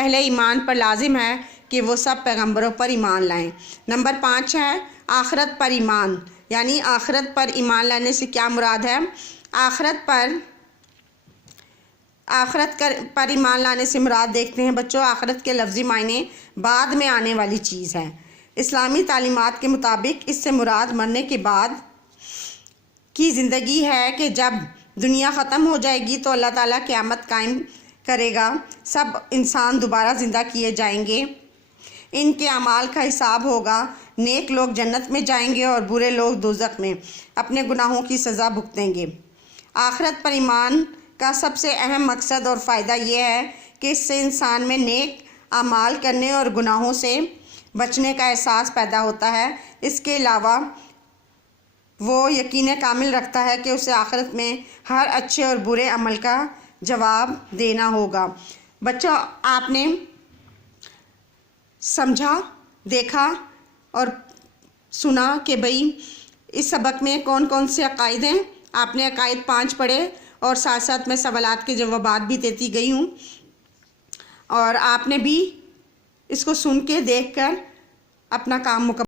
اہل ایمان پر لازم ہے کہ وہ سب پیغمبروں پر ایمان لائیں۔ نمبر 5 ہے آخرت پر ایمان، یعنی آخرت پر ایمان لانے سے کیا مراد ہے؟ آخرت پر ایمان لانے سے مراد دیکھتے ہیں بچوں، آخرت کے لفظی معنی بعد میں آنے والی چیز ہے۔ اسلامی تعلیمات کے مطابق اس سے مراد مرنے کے بعد کی زندگی ہے کہ جب دنیا ختم ہو جائے گی تو اللہ تعالیٰ قیامت قائم کرے گا، سب انسان دوبارہ زندہ کیے جائیں گے، ان کے اعمال کا حساب ہوگا، نیک لوگ جنت میں جائیں گے اور برے لوگ دوزخ میں اپنے گناہوں کی سزا بھگتیں گے۔ آخرت پر ایمان کا سب سے اہم مقصد اور فائدہ یہ ہے کہ اس سے انسان میں نیک اعمال کرنے اور گناہوں سے بچنے کا احساس پیدا ہوتا ہے۔ اس کے علاوہ وہ یقین کامل رکھتا ہے کہ اسے آخرت میں ہر اچھے اور برے عمل کا جواب دینا ہوگا۔ بچوں، آپ نے سمجھا، دیکھا اور سنا کہ بھئی اس سبق میں کون کون سے عقائد ہیں۔ آپ نے عقائد 5 پڑھے اور ساتھ ساتھ میں سوالات کے جوابات بھی دیتی گئی ہوں، اور آپ نے بھی اس کو سن کے دیکھ کر اپنا کام مکمل